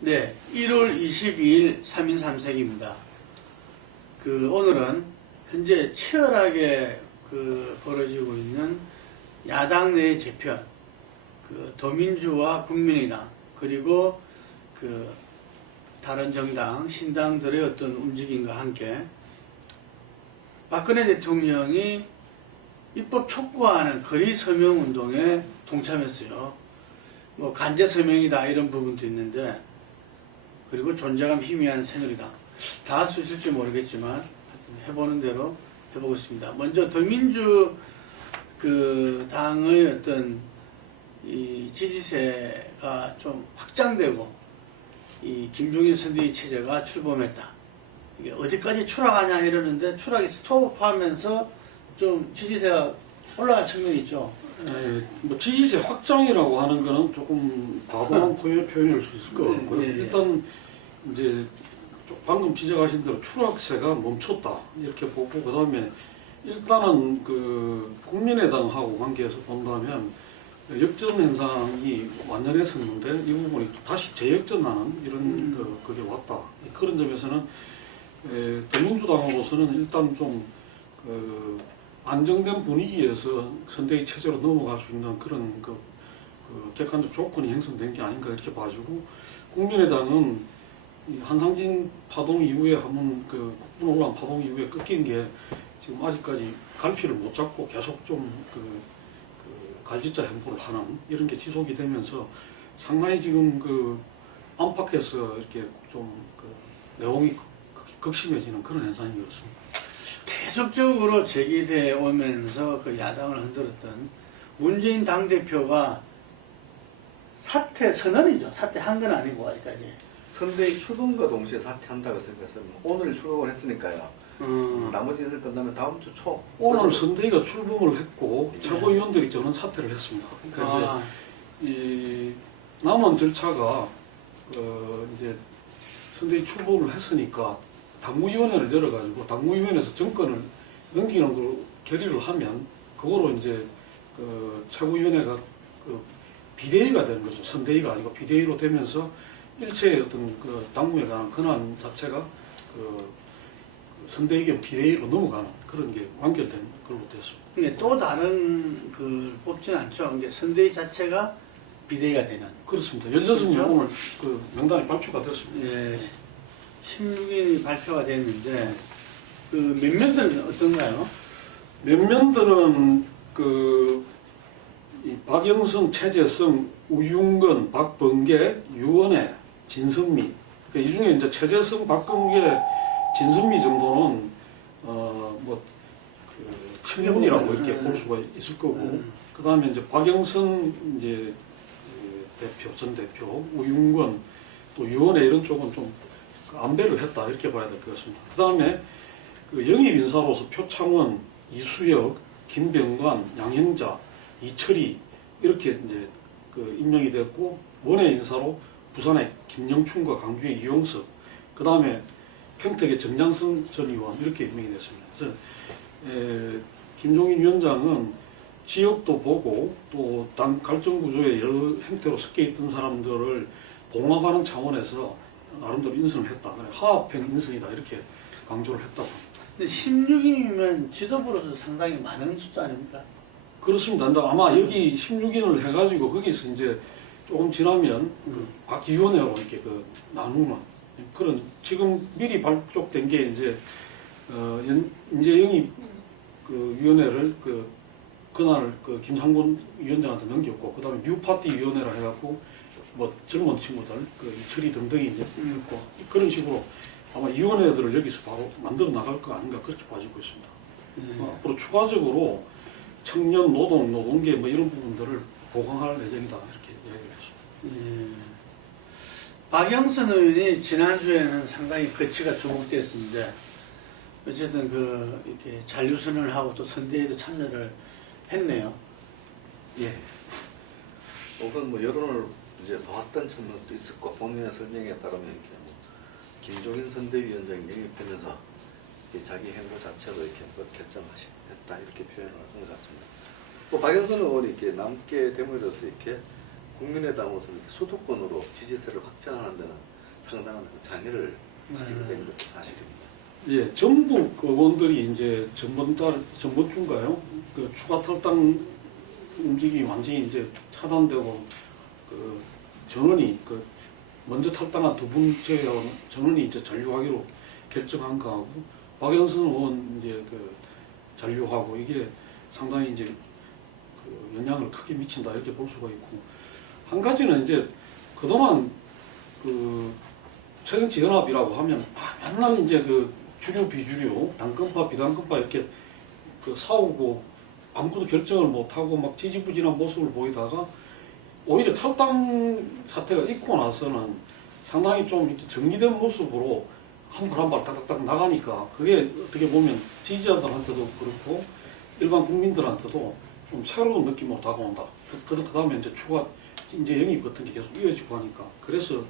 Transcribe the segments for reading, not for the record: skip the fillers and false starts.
네, 1월 22일 3인 3색입니다. 오늘은 현재 치열하게 벌어지고 있는 야당 내 재편, 더민주와 국민의당, 그리고 다른 정당, 신당들의 어떤 움직임과 함께 박근혜 대통령이 입법 촉구하는 거리 서명 운동에 동참했어요. 뭐 간제 서명이다 이런 부분도 있는데, 그리고 존재감 희미한 새누리당 다 할 수 있을지 모르겠지만 해보는 대로 해보겠습니다. 먼저 더민주 당의 어떤 이 지지세가 좀 확장되고 이 김종인 선대위 체제가 출범했다. 이게 어디까지 추락하냐 이러는데 추락이 스톱하면서 좀 지지세가 올라간 측면이 있죠. 뭐 지지세 확장이라고 하는 거는 조금 과도한 표현일 수 있을 것 같고요. 일단 이제 방금 지적하신 대로 추락세가 멈췄다 이렇게 보고, 그 다음에 일단은 국민의당하고 관계에서 본다면 역전 현상이 완연했었는데 이 부분이 또 다시 재역전하는 이런 그게 왔다. 그런 점에서는 더민주당으로서는 일단 좀 안정된 분위기에서 선대위 체제로 넘어갈 수 있는 그런 객관적 조건이 형성된 게 아닌가 이렇게 봐주고, 국민의당은 이 한상진 파동 이후에 한번 국분 올라온 파동 이후에 꺾인 게 지금 아직까지 갈피를 못 잡고 계속 좀 갈짓자 행보를 하는 이런 게 지속이 되면서 상당히 지금 안팎에서 이렇게 좀 내용이 극심해지는 그런 현상이었습니다. 계속적으로 제기되어 오면서 야당을 흔들었던 문재인 당대표가 사퇴 선언이죠. 사퇴한 건 아니고 아직까지. 선대위 출범과 동시에 사퇴한다고 생각해서 오늘 출범을 했으니까요. 나머지 인생 끝나면 다음 주 초. 오늘 선대위가 출범을 했고 최고위원들이 저는 사퇴를 했습니다. 그러니까 이제 이 남은 절차가 이제 선대위 출범을 했으니까 당무위원회를 열어가지고 당무위원회에서 정권을 넘기는 걸 결의를 하면 그거로 이제 최고위원회가 비대위가 되는 거죠. 선대위가 아니고 비대위로 되면서 일체의 어떤 당무에 관한 권한 자체가 선대위 겸 비대위로 넘어가는 그런 게 완결된 걸로 됐습니다. 근데 또 다른 뽑지는 않죠. 근데 선대위 자체가 비대위가 되는. 그렇습니다. 16명 오늘 명단이 발표가 됐습니다. 예. 16일이 발표가 됐는데 면면들은 어떤가요? 면면들은 이 박영선, 최재성, 우윤건, 박범계, 유원회, 진선미, 이 중에 이제 최재성, 박범계, 진선미 정도는 친문이라고 이렇게 볼 수가 있을 거고, 그 다음에 이제 박영선 이제 대표, 전 대표, 우윤건, 또 유원회 이런 쪽은 좀 안배를 했다 이렇게 봐야 될 것 같습니다. 그 다음에 영입 인사로서 표창원, 이수혁, 김병관, 양형자, 이철이 이렇게 이제 임명이 됐고, 원외 인사로 부산의 김영춘과 광주의 이용석, 그 다음에 평택의 정장성 전 의원 이렇게 임명이 됐습니다. 그래서 김종인 위원장은 지역도 보고 또 당 갈등 구조의 여러 형태로 섞여 있던 사람들을 봉합하는 차원에서 나름대로 인선을 했다. 화합형 인선이다 이렇게 강조를 했다고 합니다. 근데 16인이면 지도부로서 상당히 많은 숫자 아닙니까? 그렇습니다. 근데 아마 여기 16인을 해가지고 거기서 이제 조금 지나면 각 위원회로 이렇게 나누는 그런, 지금 미리 발족된 게 이제 이제 영입 위원회를 그날 김상곤 위원장한테 넘겼고, 그다음에 뉴파티 위원회라 해갖고 뭐 젊은 친구들 이철이 등등이 이제 있고, 그런 식으로 아마 위원회들을 여기서 바로 만들어 나갈 거 아닌가 그렇게 봐지고 있습니다. 앞으로 추가적으로 청년 노동, 노동계 뭐 이런 부분들을 보강할 예정이다 이렇게 이야기를 했습니다. 박영선 의원이 지난주에는 상당히 거치가 주목됐었는데, 어쨌든 이렇게 잔류선언을 하고 또 선대위도 참여를 했네요. 예. 우선 뭐 여론을 이제 봤던 측면도 있었고, 본인의 설명에 따르면 이렇게 김종인 선대위원장이 영입하면서 자기 행보 자체로 이렇게 결정했다 이렇게 표현을 한 것 같습니다. 또 박영선 의원이 이렇게 남게 됨으로써 이렇게 국민의당으로서 수도권으로 지지세를 확장하는 데는 상당한 장애를 가지게 된 것도 사실입니다. 예, 전북 의원들이 이제 전번주인가요? 그 추가 탈당 움직임이 완전히 이제 차단되고 그 전원이 그 먼저 탈당한 두 분 제외하고 전원이 이제 잔류하기로 결정한 거하고 박영선 의원 이제 그 잔류하고 이게 상당히 이제 그 영향을 크게 미친다 이렇게 볼 수가 있고 한 가지는 이제 그동안 그 새정치연합이라고 하면 맨날 이제 그 주류 비주류 당권파 비당권파 이렇게 그 싸우고 아무것도 결정을 못하고 막 지지부진한 모습을 보이다가 오히려 탈당 사태가 있고 나서는 상당히 좀 이렇게 정리된 모습으로 한 발 한 발 딱딱딱 나가니까 그게 어떻게 보면 지지자들한테도 그렇고 일반 국민들한테도 좀 새로운 느낌으로 다가온다. 그 다음에 이제 추가 이제 영입 같은 게 계속 이어지고 하니까 그래서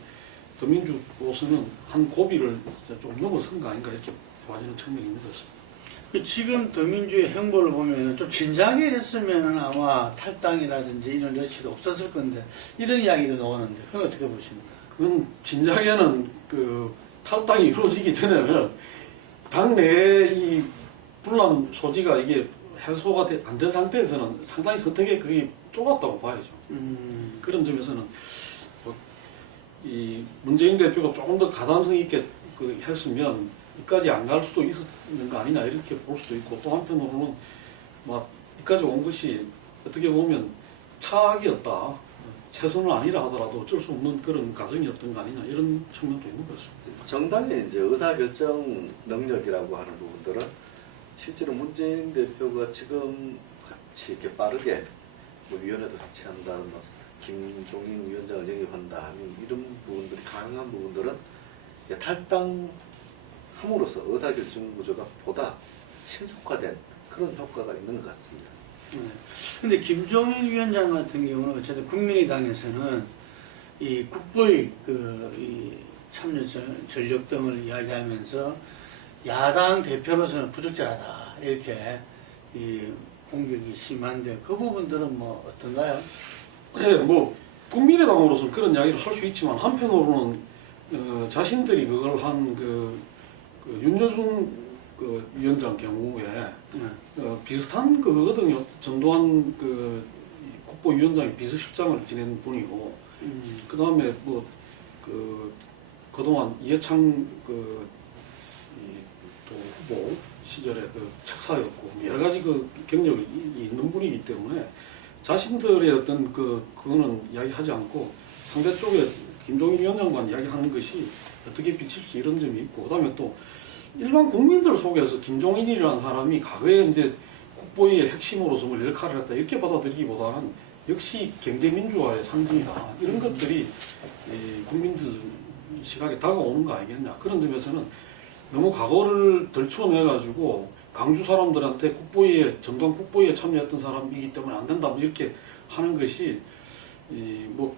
더민주로서는 한 고비를 이제 좀 넘어선 거 아닌가 이렇게 봐지는 측면이 있는 것 같습니다. 지금 더민주의 행보를 보면 좀 진작에 했으면 아마 탈당이라든지 이런 여지도 없었을 건데 이런 이야기도 나오는데 그건 어떻게 보십니까? 그건 진작에는 그 탈당이 이루어지기 전에는 당내의 이 분란 소지가 이게 해소가 안 된 상태에서는 상당히 선택의 그게 좁았다고 봐야죠. 그런 점에서는 뭐 이 문재인 대표가 조금 더 가단성 있게 그 했으면 이까지 안 갈 수도 있었는 거 아니냐 이렇게 볼 수도 있고 또 한편으로는 막 이까지 온 것이 어떻게 보면 차악이었다. 최선은 아니라 하더라도 어쩔 수 없는 그런 과정이었던 거 아니냐 이런 측면도 있는 것 같습니다. 정당의 이제 의사결정 능력이라고 하는 부분들은 실제로 문재인 대표가 지금 같이 이렇게 빠르게 뭐 위원회도 같이 한다, 뭐 김종인 위원장을 영입한다 하는 이런 부분들이 가능한 부분들은 탈당함으로써 의사결정 구조가 보다 신속화된 그런 효과가 있는 것 같습니다. 근데 김종인 위원장 같은 경우는 어쨌든 국민의당에서는 이 국보의 이 참여 전력 등을 이야기하면서 야당 대표로서는 부적절하다 이렇게 이 공격이 심한데 그 부분들은 뭐 어떤가요? 네, 뭐 국민의당으로서 그런 이야기를 할 수 있지만 한편으로는 자신들이 그걸 한 그 윤여준 그 위원장 경우에 비슷한 그거거든요. 전두환 그 국보위원장이 비서실장을 지낸 분이고 그 다음에 뭐 그 그동안 이해창 또 후보 시절에 그 책사였고 여러 가지 그 경력이 있는 분이기 때문에 자신들의 어떤 그거는 이야기하지 않고 상대 쪽에 김종인 위원장만 이야기하는 것이 어떻게 비칠지 이런 점이 있고 그다음에 또 일반 국민들 속에서 김종인이라는 사람이 과거에 이제 국보의 핵심으로서 뭘 역할을 했다 이렇게 받아들이기보다는 역시 경제민주화의 상징이다 이런 것들이 국민들 시각에 다가오는 거 아니겠냐 그런 점에서는 너무 과거를 덜쳐내가지고 강주 사람들한테 국보위에 전두환 국보위에 참여했던 사람이기 때문에 안 된다 뭐 이렇게 하는 것이 뭐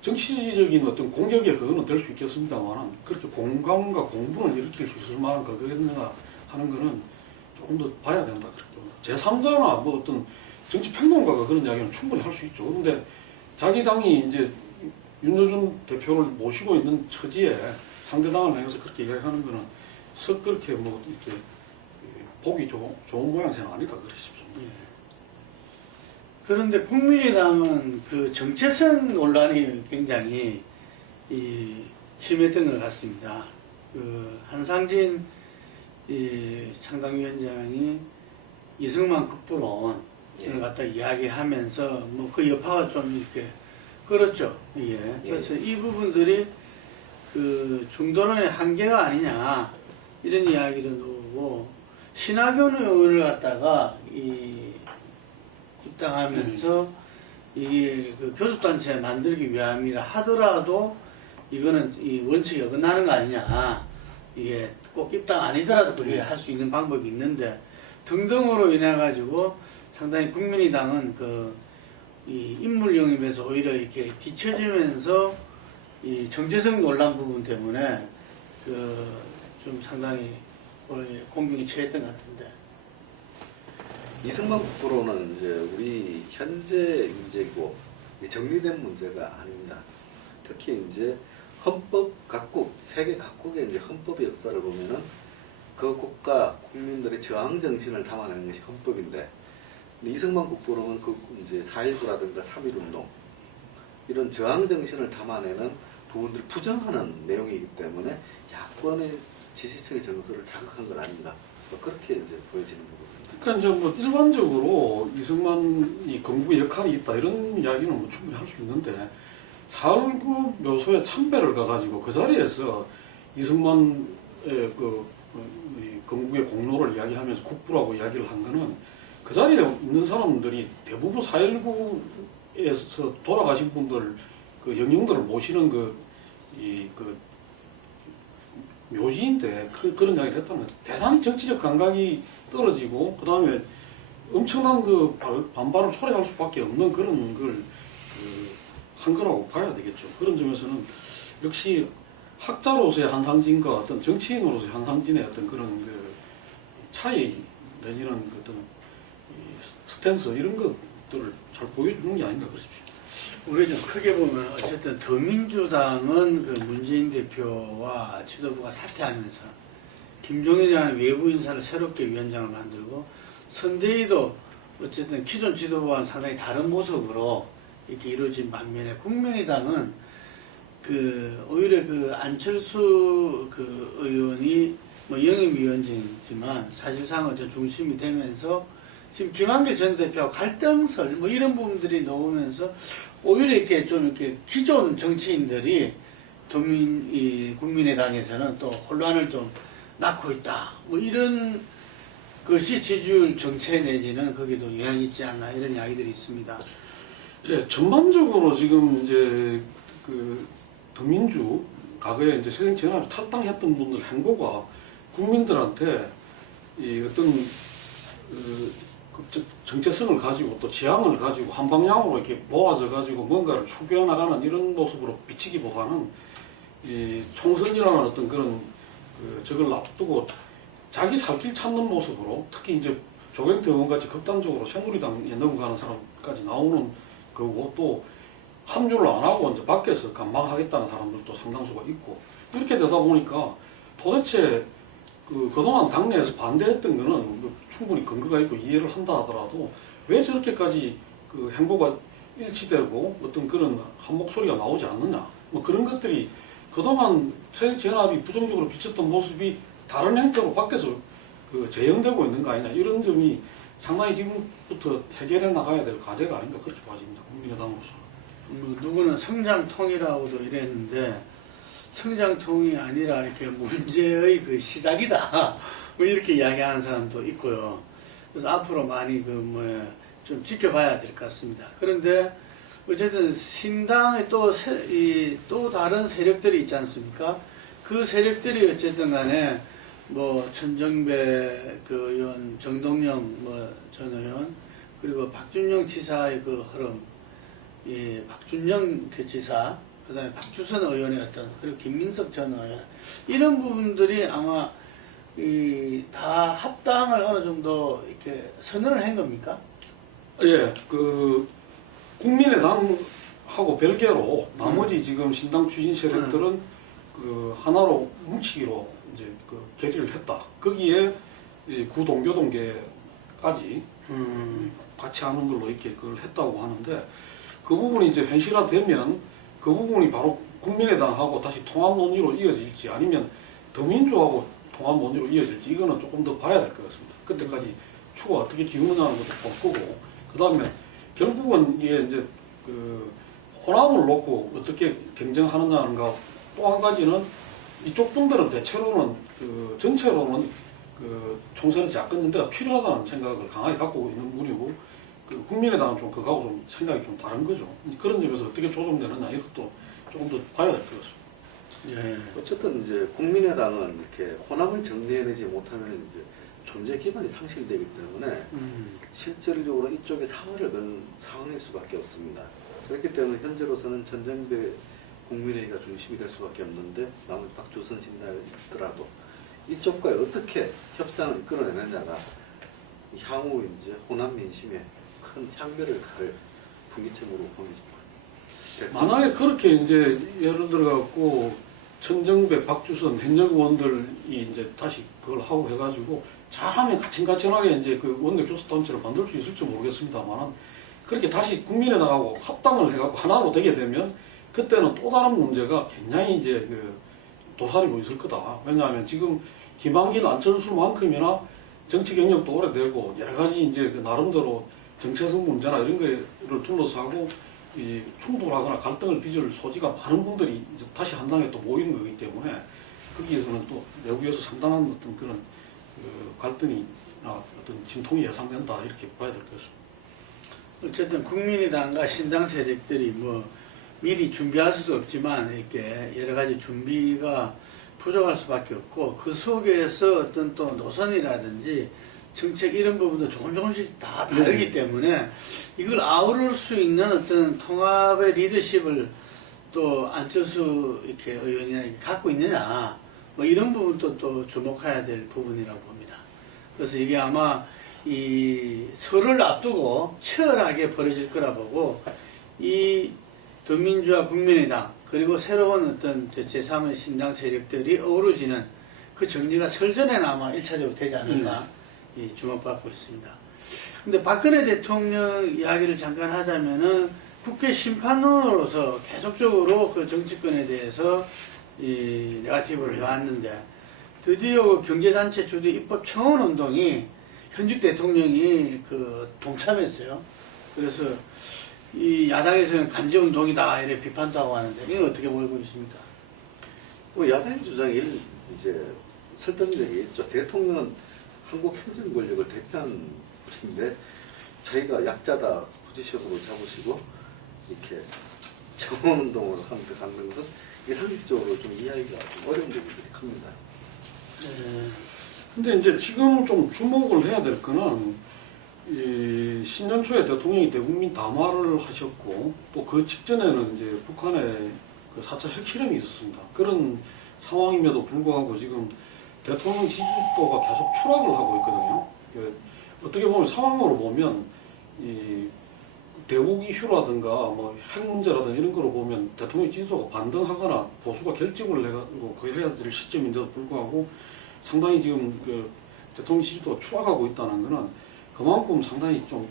정치적인 어떤 공격에 그거는 될 수 있겠습니다만 그렇게 공감과 공분을 일으킬 수 있을 만한 그거겠느냐 하는 거는 조금 더 봐야 된다 그렇게 봅니다. 제3자나 뭐 어떤 정치 평론가가 그런 이야기는 충분히 할 수 있죠. 그런데 자기 당이 이제 윤여준 대표를 모시고 있는 처지에 상대당을 향해서 그렇게 이야기하는 거는 썩 그렇게 뭐 이렇게 보기 좋은 모양새는 아니다 그래 싶습니다. 그런데 국민의당은 그 정체성 논란이 굉장히 심했던 것 같습니다. 그 한상진 창당위원장이 이승만 국부론을 갖다 이야기하면서 뭐 그 여파가 좀 이렇게 끌었죠. 그래서 이 부분들이 그 중도론의 한계가 아니냐 이런 이야기도 나오고 신학연 의원을 갖다가 입당하면서 이게 그 교섭단체 만들기 위함이라 하더라도 이거는 이 원칙에 어긋나는 거 아니냐 이게 꼭 입당 아니더라도 그렇게 할 수 있는 방법이 있는데 등등으로 인해 가지고 상당히 국민의당은 이 인물 영입에서 오히려 이렇게 뒤처지면서 이 정체성 논란 부분 때문에 좀 상당히 공격이 처했던 것 같은데. 이승만 국부로는 이제 우리 현재 문제고 정리된 문제가 아닙니다. 특히 이제 헌법 각국, 세계 각국의 이제 헌법의 역사를 보면은 그 국가 국민들의 저항 정신을 담아내는 것이 헌법인데, 근데 이승만 국부로는 그 이제 4.19라든가 3.1운동 이런 저항 정신을 담아내는 부분들을 부정하는 내용이기 때문에 야권의 지지층의 정서를 자극한 건 아닌가, 뭐 그렇게 이제 보여지는 부분입니다. 그러니까 이제 뭐 일반적으로 이승만이 건국의 역할이 있다 이런 이야기는 뭐 충분히 할 수 있는데 4.19 묘소에 참배를 가가지고 그 자리에서 이승만의 이 건국의 공로를 이야기하면서 국부라고 이야기를 한 거는 그 자리에 있는 사람들이 대부분 4.19에서 돌아가신 분들 그 영령들을 모시는 그 묘지인데 그런 이야기를 했다는 거예요. 대단히 정치적 감각이 떨어지고 그 다음에 엄청난 그 반발을 초래할 수밖에 없는 그런 걸 한 거라고 봐야 되겠죠. 그런 점에서는 역시 학자로서의 한상진과 어떤 정치인으로서의 한상진의 어떤 그런 그 차이 내지는 어떤 스탠스 이런 것들을 잘 보여주는 게 아닌가 그렇습니다. 우리 좀 크게 보면 어쨌든 더민주당은 그 문재인 대표와 지도부가 사퇴하면서 김종인이라는 외부 인사를 새롭게 위원장을 만들고 선대위도 어쨌든 기존 지도부와는 상당히 다른 모습으로 이렇게 이루어진 반면에 국민의당은 그 오히려 그 안철수 그 의원이 뭐 영임위원장이지만 사실상 어떤 중심이 되면서 지금 김한길 전 대표와 갈등설 뭐 이런 부분들이 나오면서 오히려 이렇게 좀 이렇게 기존 정치인들이 국민의당에서는 또 혼란을 좀 낳고 있다. 뭐 이런 것이 지지율 정체 내지는 거기도 영향이 있지 않나 이런 이야기들이 있습니다. 예, 전반적으로 지금 이제 그 더민주 과거에 이제 새정치연합이 탈당했던 분들 행보가 국민들한테 이 어떤 정체성을 가지고 또 지향을 가지고 한 방향으로 이렇게 모아져 가지고 뭔가를 추구해 나가는 이런 모습으로 비치기보다는 이 총선이라는 어떤 그런 적을 앞두고 자기 살 길 찾는 모습으로 특히 이제 조경태 의원 같이 극단적으로 새누리당에 넘어가는 사람까지 나오는 거고 또 합류를 안 하고 이제 밖에서 간망하겠다는 사람들도 상당수가 있고 이렇게 되다 보니까 도대체 그동안 당내에서 반대했던 거는 뭐 충분히 근거가 있고 이해를 한다 하더라도 왜 저렇게까지 그 행보가 일치되고 어떤 그런 한 목소리가 나오지 않느냐 뭐 그런 것들이 그동안 새정치연합이 부정적으로 비쳤던 모습이 다른 형태로 밖에서 그 재현되고 있는 거 아니냐 이런 점이 상당히 지금부터 해결해 나가야 될 과제가 아닌가 그렇게 봐집니다. 국민의당으로서. 누구는 성장통이라고도 이랬는데 성장통이 아니라 이렇게 문제의 그 시작이다. 뭐 이렇게 이야기하는 사람도 있고요. 그래서 앞으로 많이 좀 지켜봐야 될 것 같습니다. 그런데 어쨌든 신당의 또 다른 세력들이 있지 않습니까? 그 세력들이 어쨌든 간에 뭐 천정배 그 의원, 정동영 전 의원, 그리고 박준영 지사의 그 흐름, 박준영 그 지사, 그 다음에 박주선 의원의 어떤, 그리고 김민석 전 의원, 이런 부분들이 아마 다 합당을 어느 정도 이렇게 선언을 한 겁니까? 예, 국민의당하고 별개로 나머지 지금 신당 추진 세력들은 하나로 뭉치기로 이제 결의를 했다. 거기에 구동교동계까지 같이 하는 걸로 이렇게 그걸 했다고 하는데 그 부분이 이제 현실화되면 그 부분이 바로 국민의당하고 다시 통합 논의로 이어질지 아니면 더민주하고 통합 논의로 이어질지 이거는 조금 더 봐야 될 것 같습니다. 그때까지 추가 어떻게 기우느냐는 것도 볼 거고 그 다음에 결국은 이게 이제 호남을 놓고 어떻게 경쟁하느냐는가 또 한 가지는 이쪽 분들은 대체로는 전체로는 총선에서 야권 연대가 필요하다는 생각을 강하게 갖고 있는 분이고 국민의당은 좀 그거하고 좀 생각이 좀 다른 거죠. 그런 점에서 어떻게 조정되느냐 이것도 조금 더 봐야 될 것 같습니다. 예. 어쨌든 이제 국민의당은 이렇게 호남을 정리해내지 못하면 이제 존재 기반이 상실되기 때문에 실질적으로 이쪽에 상황을 건 상황일 수밖에 없습니다. 그렇기 때문에 현재로서는 전정배 국민회의가 중심이 될 수밖에 없는데 나머지 박주선 신당이 있더라도 이쪽과 어떻게 협상을 이끌어내느냐가 향후 이제 호남 민심에 큰 향배를 갈 분기점으로 보입니다. 만약에 그렇게 이제 예를 들어갖고 천정배, 박주선, 현역 의원들이 이제 다시 그걸 하고 해가지고 잘하면 가천가천하게 이제 그 원내교섭단체를 만들 수 있을지 모르겠습니다만 그렇게 다시 국민에 나가고 합당을 해갖고 하나로 되게 되면 그때는 또 다른 문제가 굉장히 이제 그 도사리고 있을 거다. 왜냐하면 지금 김한길, 안철수만큼이나 정치 경력도 오래되고 여러 가지 이제 그 나름대로 정체성 문제나 이런 거를 둘러싸고 이 충돌하거나 갈등을 빚을 소지가 많은 분들이 이제 다시 한 당에 또 모이는 거기 때문에 거기에서는 또 내부에서 상당한 어떤 그런 그 갈등이나 어떤 진통이 예상된다 이렇게 봐야 될 것 같습니다. 어쨌든 국민의당과 신당 세력들이 뭐 미리 준비할 수도 없지만 이렇게 여러 가지 준비가 부족할 수밖에 없고 그 속에서 어떤 또 노선이라든지 정책 이런 부분도 조금씩 다 다르기 때문에 이걸 아우를 수 있는 어떤 통합의 리더십을 또 안철수 이렇게 의원이나 이렇게 갖고 있느냐 뭐 이런 부분도 또 주목해야 될 부분이라고 봅니다. 그래서 이게 아마 이 설을 앞두고 치열하게 벌어질 거라 보고 이 더민주와 국민의당 그리고 새로운 어떤 제3의 신당 세력들이 어우러지는 그 정리가 설 전에는 아마 1차적으로 되지 않을까 주목받고 있습니다. 근데 박근혜 대통령 이야기를 잠깐 하자면은 국회 심판원으로서 계속적으로 그 정치권에 대해서 이 네거티브를 해왔는데 드디어 경제단체 주도 입법 청원 운동이 현직 대통령이 그 동참했어요. 그래서 이 야당에서는 간제운동이다 이렇게 비판도 하고 하는데 이거 어떻게 보고 있습니까? 뭐 야당의 주장이 이제 설득력이 있죠. 대통령은 한국 행정 권력을 대표하는 분인데 자기가 약자다 포지션으로 잡으시고 이렇게 청원운동으로 가는 것은 이게 상식적으로 좀 이해하기가 좀 어려운 부분들이 큽니다. 근데 이제 지금 좀 주목을 해야 될 거는 이 신년 초에 대통령이 대국민 담화를 하셨고 또 그 직전에는 이제 북한의 그 4차 핵실험이 있었습니다. 그런 상황임에도 불구하고 지금 대통령 지지도가 계속 추락을 하고 있거든요. 어떻게 보면 상황으로 보면 이 대북 이슈라든가 뭐 핵 문제라든가 이런 거로 보면 대통령 지지도가 반등하거나 보수가 결집을 해가지고 그 해야 될 시점인데도 불구하고 상당히 지금 그 대통령 지지도가 추락하고 있다는 거는 그만큼 상당히 좀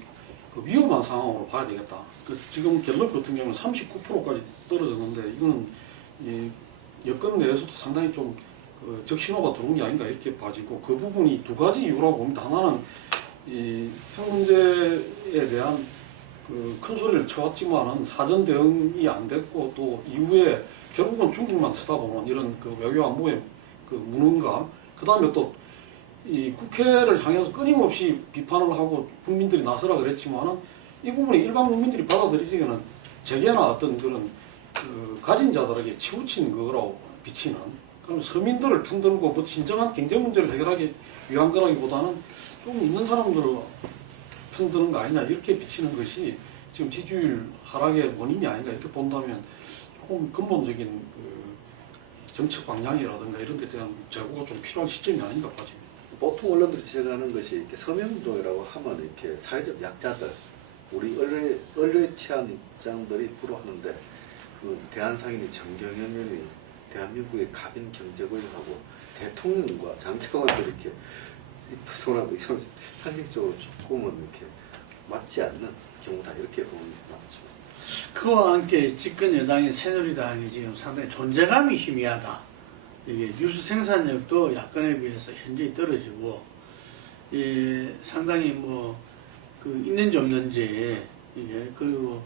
그 위험한 상황으로 봐야 되겠다. 그 지금 갤럽 같은 경우는 39%까지 떨어졌는데 이거는 이 여권 내에서도 상당히 좀 그 적신호가 들어온 게 아닌가 이렇게 봐지고 그 부분이 두 가지 이유라고 봅니다. 하나는 이 핵 문제에 대한 그 큰 소리를 쳐왔지만은 사전 대응이 안 됐고 또 이후에 결국은 중국만 쳐다보는 이런 그 외교 안보의 그 무능과 그 다음에 또 이 국회를 향해서 끊임없이 비판을 하고 국민들이 나서라 그랬지만은 이 부분이 일반 국민들이 받아들이기에는 재계나 어떤 그런 그 가진 자들에게 치우친 거라고 비치는 그럼 서민들을 편들고 뭐 진정한 경제 문제를 해결하기 위한 거라기보다는 좀 있는 사람들을 편드는 거 아니냐 이렇게 비치는 것이 지금 지지율 하락의 원인이 아닌가 이렇게 본다면 조금 근본적인 그 정책 방향이라든가 이런 데 대한 재고가 좀 필요한 시점이 아닌가 봐집니다. 보통 언론들이 지적하는 것이 이렇게 서명운동이라고 하면 이렇게 사회적 약자들, 우리 언론에 취한 입장들이 불어하는데 그 대한상인이 정경영이 대한민국의 갑인 경제고위하고 대통령과 장차관들이 이렇게 손하고 좀 상식적으로 조금은 이렇게 맞지 않는 경우다 이렇게 보면 맞죠. 그와 함께 집권 여당인 새누리당이 지금 상당히 존재감이 희미하다. 이게 뉴스 생산력도 야권에 비해서 현저히 떨어지고, 상당히 뭐, 그, 있는지 없는지, 이게, 그리고,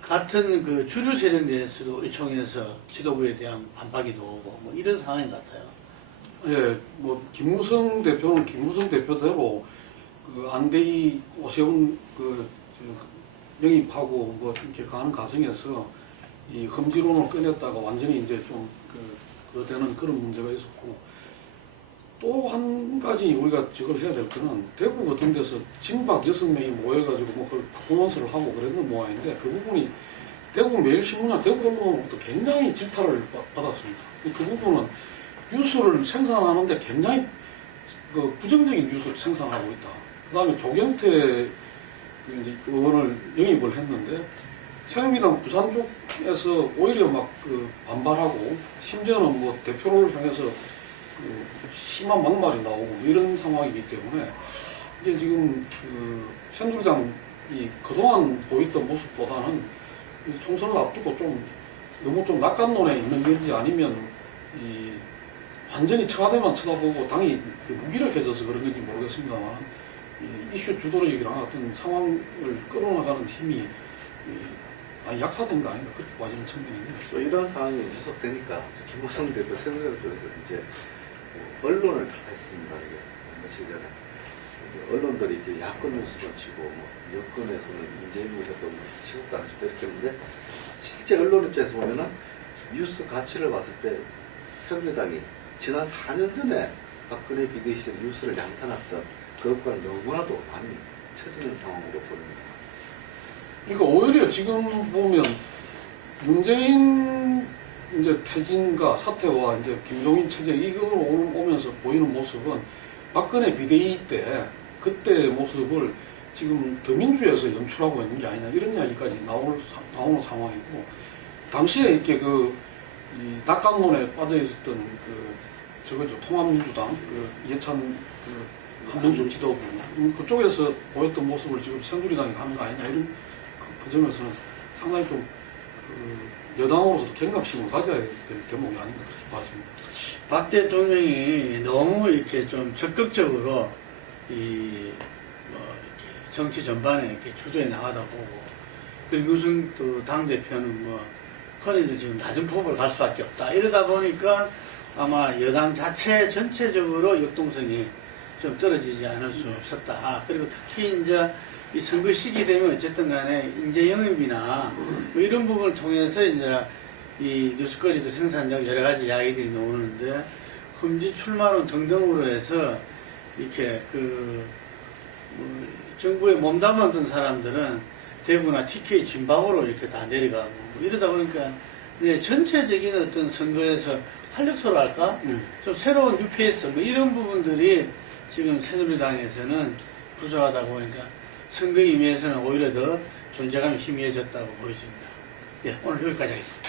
같은 그 주류 세력 내에서도 의총에서 지도부에 대한 반박이 나오고, 뭐, 이런 상황인 것 같아요. 예, 뭐, 김무성 대표는 김무성 대표대로, 그, 안대희, 오세훈, 그, 영입하고, 뭐, 이렇게 가는 과정에서, 이 험지론을 꺼냈다가 완전히 이제 좀, 되는 그런 문제가 있었고 또 한 가지 우리가 저걸 해야 될 거는 대구 같은 데서 진박 6명이 모여가지고 뭐 퍼포먼스를 하고 그랬는 모양인데 그 부분이 대구 매일신문이나 대구 언론으로부터 굉장히 질타를 받았습니다. 그 부분은 뉴스를 생산하는데 굉장히 그 부정적인 뉴스를 생산하고 있다. 그 다음에 조경태 이제 의원을 영입을 했는데 새누리당 부산 쪽에서 오히려 막 그 반발하고 심지어는 뭐 대표를 향해서 그 심한 막말이 나오고 이런 상황이기 때문에 이게 지금 그 새누리당이 그동안 보였던 모습보다는 이 총선을 앞두고 좀 너무 좀 낙관론에 있는 건지 아니면 이 완전히 청와대만 쳐다보고 당이 그 무기력해져서 그런 건지 모르겠습니다만 이 이슈 주도력이랑 어떤 상황을 끌어나가는 힘이 많이 약화된 거 아닌가 그렇게 봐지는 측면이네요. 또 이런 상황이 지속되니까 김무성 대표 새누리당 쪽에서 이제 언론을 탓했습니다. 이게 며칠 전에 언론들이 이제 야권 뉴스를 치고 뭐 여권에서는 문재인 대표 치고도 안 치고 이렇게 했는데 실제 언론 입장에서 보면은 뉴스 가치를 봤을 때 새누리당이 지난 4년 전에 박근혜 비대위 시절 뉴스를 양산했던 그것과는 너무나도 많이 처지는 상황으로 보입니다. 그러니까 오히려 지금 보면 문재인 이제 퇴진과 사퇴와 이제 김종인 체제 이걸 오면서 보이는 모습은 박근혜 비대위 때 그때 모습을 지금 더민주에서 연출하고 있는 게 아니냐 이런 이야기까지 나오는 상황이고 당시에 이렇게 이 낙관론에 빠져 있었던 저거죠 통합민주당 이해찬 한명숙 지도부 그쪽에서 보였던 모습을 지금 새누리당이 하는 거 아니냐 이런 그 점에서는 상당히 좀 여당으로서도 경각심을 가져야 될 대목이 아닌가 그렇게 봤습니다. 박 대통령이 너무 이렇게 좀 적극적으로 이렇게 정치 전반에 이렇게 주도해 나가다 보고 그리고 유승 또 당 대표는 뭐 헌의도 지금 낮은 폭으로 갈 수밖에 없다. 이러다 보니까 아마 여당 자체 전체적으로 역동성이 좀 떨어지지 않을 수 없었다. 그리고 특히 이제 이 선거 시기 되면 어쨌든 간에 인재 영입이나 뭐 이런 부분을 통해서 이제 이 뉴스거리도 생산되고 여러 가지 이야기들이 나오는데 험지 출마론 등등으로 해서 이렇게 정부에 몸담았던 사람들은 대구나 TK 진방으로 이렇게 다 내려가고 뭐 이러다 보니까 이제 전체적인 어떤 선거에서 활력소로 할까? 좀 새로운 뉴페이스 뭐 이런 부분들이 지금 새누리당에서는 부족하다 보니까 선거 임에서는 오히려 더 존재감이 희미해졌다고 보여집니다. 예, 오늘 여기까지 하겠습니다.